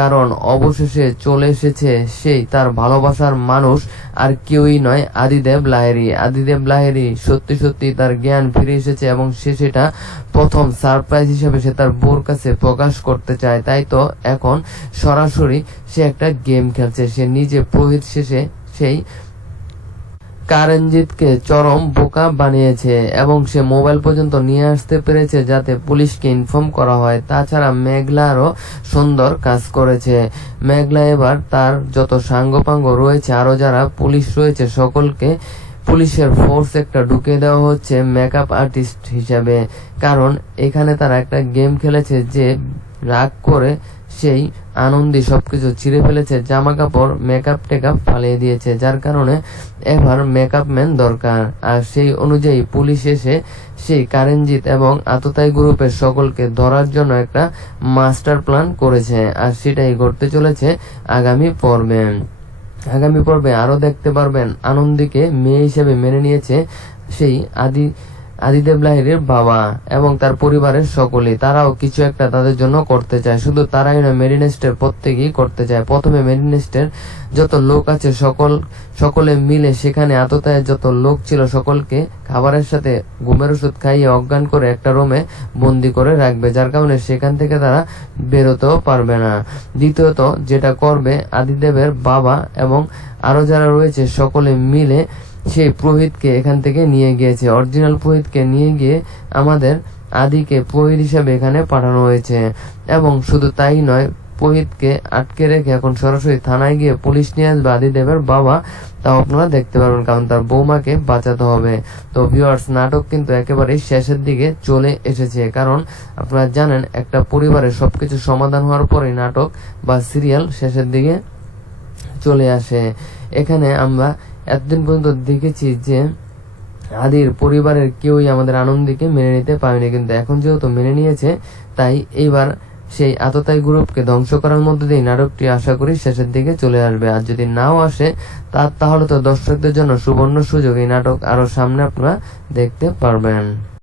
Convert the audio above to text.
কারণ অবশেষে চলে এসেছে সেই তার ভালোবাসার মানুষ, আর কেউই নয় আদিদেব লাহিড়ী। আদিদেব লাহিড়ী সত্যি সত্যি তার জ্ঞান ফিরে এসেছে এবং সে সেটা প্রথম সারপ্রাইজ হিসেবে সে তার বউর কাছে প্রকাশ করতে চায়। তাই তো এখন সরাসরি সে একটা গেম খেলছে। সে নিজে প্রহিত শেষে সেই কারণজিৎকে চরম বোকা বানিয়েছে এবং সে মোবাইল পর্যন্ত নিয়ে আসতে পেরেছে যাতে পুলিশকে ইনফর্ম করা হয়। তাছাড়া মেঘলা আরো সুন্দর কাজ করেছে। মেঘলা এবার তার যত সাঙ্গপাঙ্গ রয়েছে, আরো যারা পুলিশ রয়েছে সকলকে পুলিশের ফোর্স একটা ঢুকিয়ে দেওয়া হচ্ছে মেকআপ আর্টিস্ট হিসাবে। কারণ এখানে তারা একটা গেম খেলেছে যে রাগ করে সেই আনন্দী সবকিছু ছিঁড়ে ফেলেছে, জামা কাপড় মেকআপ টেকআপ ফালিয়ে দিয়েছে, যার কারণে এবার মেকআপ ম্যান দরকার। আর সেই অনুযায়ী পুলিশ এসে সেই কারণজিৎ এবং আততায়ী গ্রুপের সকলকে ধরার জন্য একটা মাস্টার প্ল্যান করেছে। আর সেটাই ঘটতে চলেছে আগামী পর্বে। আরো দেখতে পারবেন আনন্দীকে মেয়ে হিসেবে মেনে নিয়েছে সেই আদিদেব লাহিড়ীর বাবা এবং তার পরিবারের সকলেই। তারাও কিছু একটা তাদের জন্য করতে চায়। শুধু তারাই নয়, মেরিনেস্টের প্রত্যেকেই করতে চায়। প্রথমে মেরিনেস্টের যত লোক আছে সকলে মিলে সেখানে আততায়ের যত লোক ছিল সকলকে খাবারের সাথে ঘুমের ওষুধ খাইয়ে অজ্ঞান করে একটা রুমে বন্দি করে রাখবে, যার কারণে সেখান থেকে তারা বেরোতেও পারবে না। দ্বিতীয়ত যেটা করবে, আদিদেবের বাবা এবং আরো যারা রয়েছে সকলে মিলে সেই পুরোহিতকে এখান থেকে নিয়ে গিয়েছে। অরিজিনাল পুরোহিতকে নিয়ে গিয়ে আমাদের আদিকে পুরোহিত হিসেবে এখানে পাঠানো হয়েছে। এবং শুধু তাই নয়, পুরোহিতকে আটকে রেখে এখন সরাসরি থানায় গিয়ে পুলিশ নিয়ে আসবে আদিদেবের বাবা। তাও আপনারা দেখতে পারবেন, কারণ তার বৌমাকে বাঁচাতে হবে। তো ভিউয়ার্স, নাটক কিন্তু একেবারে শেষের দিকে চলে এসেছে। কারণ আপনারা জানেন, একটা পরিবারের সবকিছু সমাধান হওয়ার পরে নাটক বা সিরিয়াল শেষের দিকে চলে আসে। এখানে আমরা এতদিন পর্যন্ত দেখেছি যে আদির পরিবারের কেউই আমাদের আনন্দীকে মেনে নিতে পারেনি, কিন্তু এখন যেহেতু মেনে নিয়েছে, তাই এইবার সেই আততায়ী গ্রুপকে ধ্বংস করার মধ্যে দিয়ে নাটকটি আশা করি শেষের দিকে চলে আসবে। আর যদি নাও আসে তাহলে তো দর্শকদের জন্য সুবর্ণ সুযোগ, এই নাটক আরো সামনে আপনারা দেখতে পারবেন।